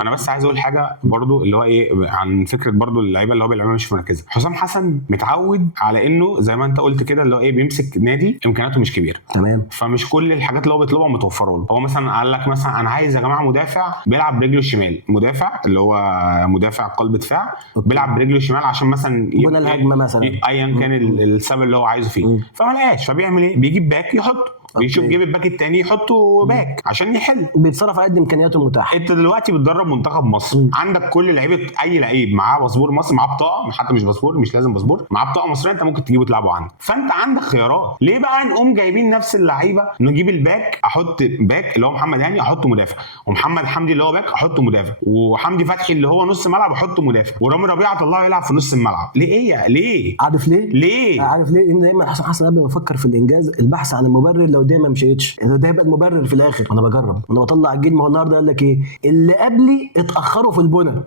انا بس عايز اقول حاجه برضو اللي هو ايه عن فكره برضو اللعيبه اللي هو بيلعبها مش في مركزها. حسام حسن متعود على انه زي ما انت قلت كده اللي هو ايه بيمسك نادي امكانياته مش كبيره، تمام. فمش كل الحاجات اللي هو بيطلبها متوفره له. هو مثلا قال لك مثلا انا عايز يا جماعه مدافع بيلعب برجله الشمال، مدافع اللي هو مدافع قلب دفاع بيلعب برجله الشمال عشان مثلا بنى الهجمه مثلا ايا كان السبب اللي هو عايزه فيه، فما لقاش، فبيعمل ايه؟ بيجيب باك يحطه، بيشوف جيب الباك التاني يحطه باك عشان يحل، بيتصرف على قد امكانياته المتاحه. انت دلوقتي بتدرب منتخب مصر، عندك كل لعيبه، اي لعيب معاه باسبور مصر، معاه بطاقه، حتى مش باسبور، مش لازم باسبور، معاه بطاقه مصريه انت ممكن تجيبه تلعبه عندك، فانت عندك خيارات. ليه بقى نقوم جايبين نفس اللعيبه، نجيب الباك احط باك اللي هو محمد هاني احطه مدافع، ومحمد حمدي اللي هو باك احطه مدافع، وحمدي فتحي اللي هو نص ملعب احطه مدافع، ورامي ربيعه طلعه يلعب في نص الملعب؟ ليه؟ ايه ليه؟ عارف ليه؟ ليه؟ عارف ليه؟ لان دايما حسن حسن قبل ما يفكر في الانجاز البحث عن المبرر، لو ده ما مشيتش ده يبقى المبرر في الاخر. انا بجرب، انا بطلع الجيل. ما هو النهارده قال لك ايه؟ اللي قبلي اتاخروا في البنى.